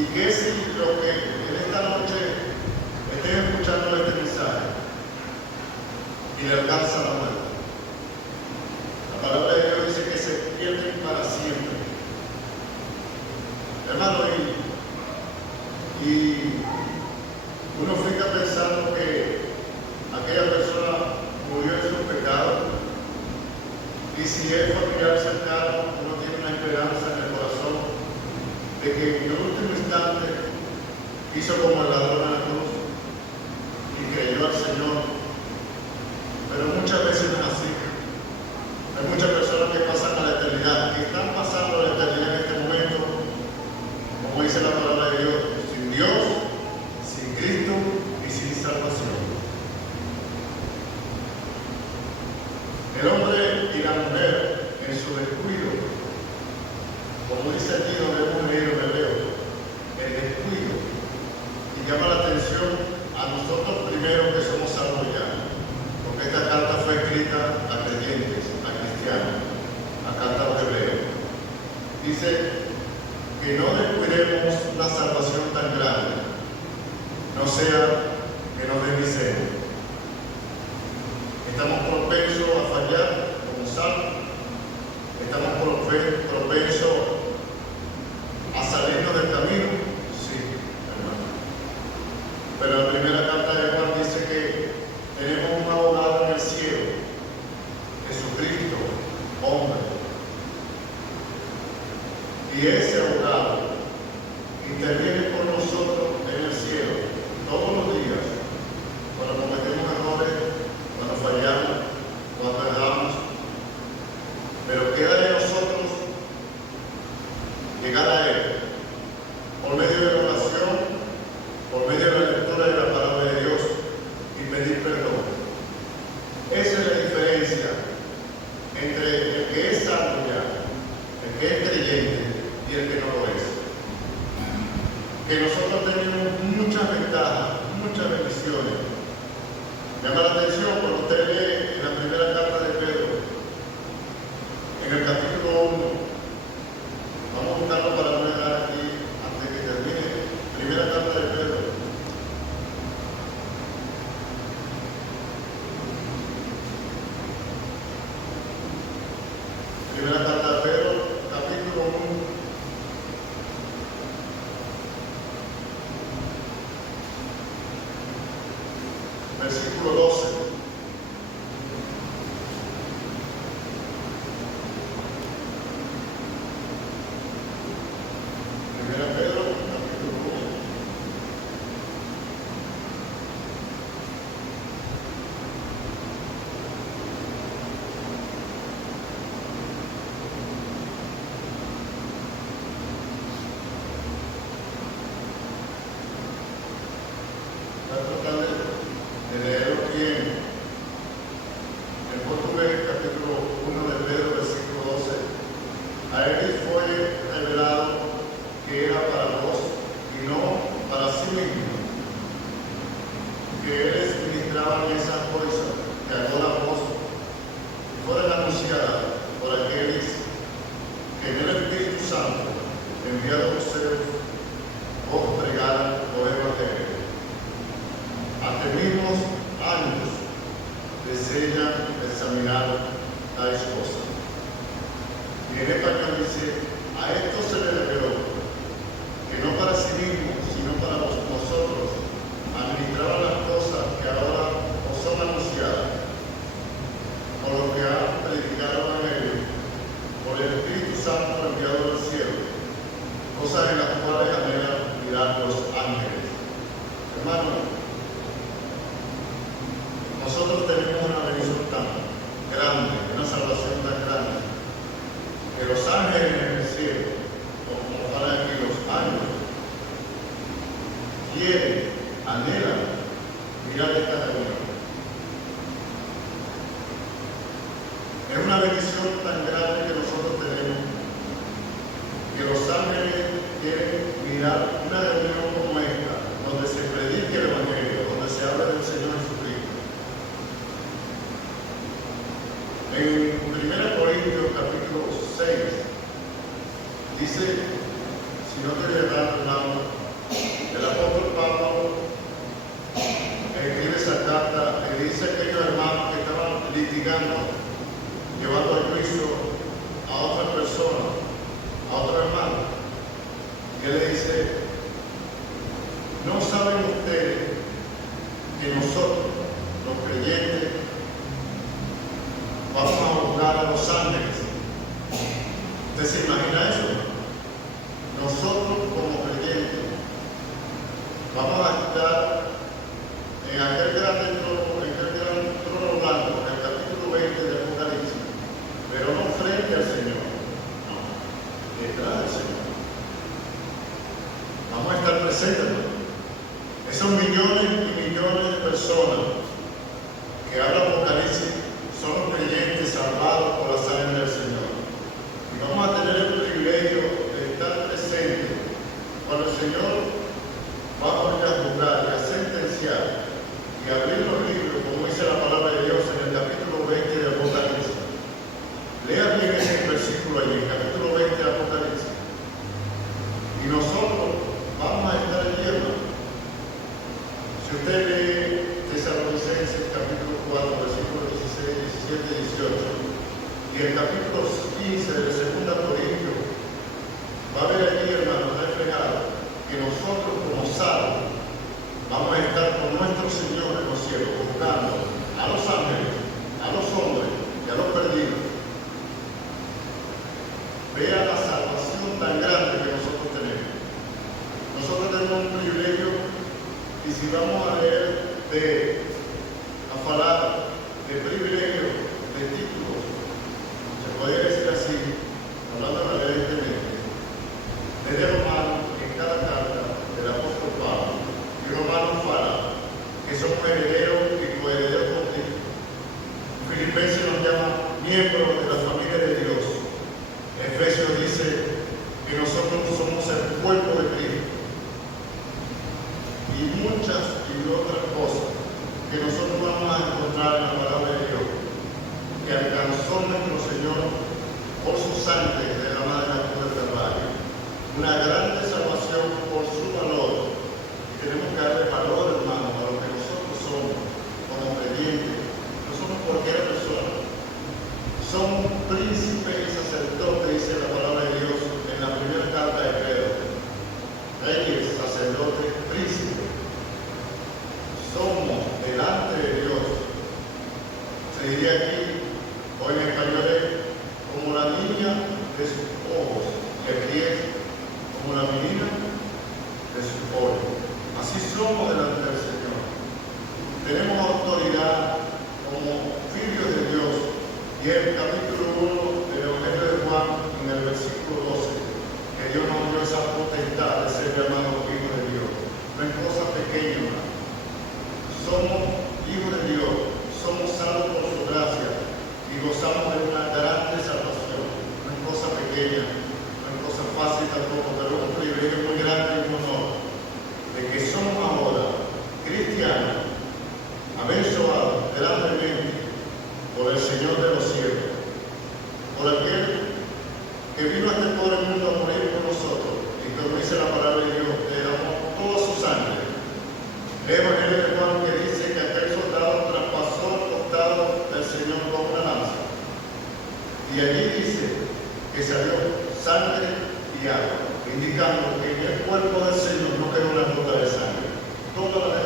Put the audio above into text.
Y que si los que en esta noche estén escuchando este mensaje y le alcanza la muerte, la palabra de Dios dice que se pierden para siempre. Hermano, y uno fica pensando que aquella persona murió en sus pecados, y si es familiar cercano, uno tiene una esperanza en el corazón de que en el último instante hizo como el ladrón en la cruz y creyó al Señor. Pero muchas veces no es así. Hay muchas personas que pasan a la eternidad, que están pasando a la eternidad en este momento, como dice la palabra de Dios, sin Dios, sin Cristo y sin salvación. El hombre y la mujer en su descuido, como dice aquí donde hemos leído en Hebreo, el descuido, y llama la atención a nosotros primero que somos salvos ya, porque esta carta fue escrita a creyentes, a cristianos, a carta a los hebreos. Dice que no descuidemos una salvación tan grande, no sea que nos deslicemos. Estamos propensos a fallar como salvos, estamos propensos a salirnos del camino, sí, hermano. Pero la primera carta de Juan dice que tenemos un abogado en el cielo, Jesucristo, hombre. Y ese abogado interviene por nosotros en el cielo todos los días, cuando cometemos errores, cuando fallamos, cuando erramos. Pero queda de nosotros llegar a Él por medio de la oración, por medio de la lectura de la palabra de Dios y pedir perdón. Esa es la diferencia entre el que es salvo ya, el que es creyente y el que no lo es. Que nosotros tenemos muchas ventajas, muchas bendiciones. Llama la atención cuando usted lee en la primera carta de Pedro, en el capítulo 1, vamos a buscarlo para no dejar aquí antes de que termine. Primera carta de Pedro. Primera carta de Pedro, capítulo 1. Versículo 12. Primera Pedro, capítulo 1. Voy a tratar de leerlo bien. En portugués, capítulo 1 de Pedro, versículo 12. A él fue revelado que era para vos y no para sí mismo, que él les ministraba esas cosas que ahora vos fueron anunciadas por aquellos que en el Espíritu Santo, enviado por Zeus, vos pregaran por el Evangelio. Hasta mismos años desean examinar tales cosas. Y en español dice, a esto se le reveló que no para sí mismo, sino para nosotros, administraban las cosas que ahora os son anunciadas, por lo que han predicado el Evangelio, por el Espíritu Santo enviado del cielo, cosas en las cuales anhelan mirar los ángeles. Hermano, nosotros tenemos una bendición tan grande, una salvación tan grande, que los ángeles en el cielo, como hablan aquí, los ángeles, quieren, anhelan mirar esta reunión. Es una bendición tan grande que nosotros tenemos, que los ángeles quieren mirar una reunión como esta, donde se predique el Evangelio, donde se habla del Señor Jesucristo. En 1 Corintios capítulo 6 dice, si no te voy a dar, hermano, criticando, llevando al juicio a otra persona, a otro hermano. Y él le dice, ¿no saben ustedes que nosotros, los creyentes, vamos a juzgar a los ángeles? ¿Usted se imagina eso? Nosotros como creyentes vamos a estar en aquel gran trono blanco, en el capítulo 20 de Apocalipsis, pero no frente al Señor, no, detrás del Señor. Vamos a estar presentes. Esos millones y millones de personas que habla Apocalipsis son los creyentes salvados por la sangre del Señor. Y vamos a tener el privilegio de estar presentes cuando el Señor va a poner a juzgar y a sentenciar y a abrir los libros, como dice la palabra de Dios en el capítulo 20 de Apocalipsis. Lea bien ese versículo allí, el capítulo 20 de Apocalipsis. Y nosotros vamos a estar allí, hermano. Si usted lee Tesalonicenses capítulo 4, versículos 16, 17 y 18, y el capítulo 15 de 2 Corintios, va a ver allí, hermano, reflejado que nosotros como salvos vamos a estar con nuestro Señor en los cielos, buscando a los ángeles, a los hombres y a los perdidos. Vea la salvación tan grande que nosotros tenemos. Nosotros tenemos un privilegio, y si vamos a leer a falar de privilegio, de títulos, se podría decir así, hablando evidentemente, desde Romanos, en cada carta del apóstol Pablo, y Romanos fala que somos herederos y coherederos con Cristo. Filipenses nos llama miembros de la familia de Dios. Efesios dice que nosotros somos el cuerpo de Cristo. Y muchas y otras cosas que nosotros vamos a encontrar en la palabra de Dios, que alcanzó nuestro Señor por su sangre derramada en la cruz del Calvario. Una grande salvación por su valor. Y tenemos que darle valor, hermano, a lo que nosotros somos como creyentes. No somos cualquier persona. Somos príncipes y sacerdotes, dice la palabra de Dios en la primera carta de Pedro. Reyes, sacerdotes, príncipes. Somos delante de Dios. Se diría aquí, o en español, como la niña de sus ojos, que aquí es como la menina de sus ojos. Así somos delante del Señor. Tenemos autoridad como hijos de Dios. Y el capítulo 1 del Evangelio de Juan, en el versículo 12, que Dios nos dio esa potestad de ser llamados hijos de Dios. No es cosa pequeña, hermano. Somos hijos de Dios, somos salvos por su gracia y gozamos de una grande salvación. No es cosa pequeña, no es cosa fácil tampoco, pero es un privilegio muy grande y un honor de que somos ahora cristianos, abençoados grandemente por el Señor de los cielos, por aquel que vino a este pobre mundo a morir por nosotros y como dice la palabra de Dios, derramó toda su sangre. El Evangelio de Juan que dice que aquel soldado traspasó el costado del Señor con una lanza. Y allí dice que salió sangre y agua, indicando que en el cuerpo del Señor no quedó una gota de sangre. Toda la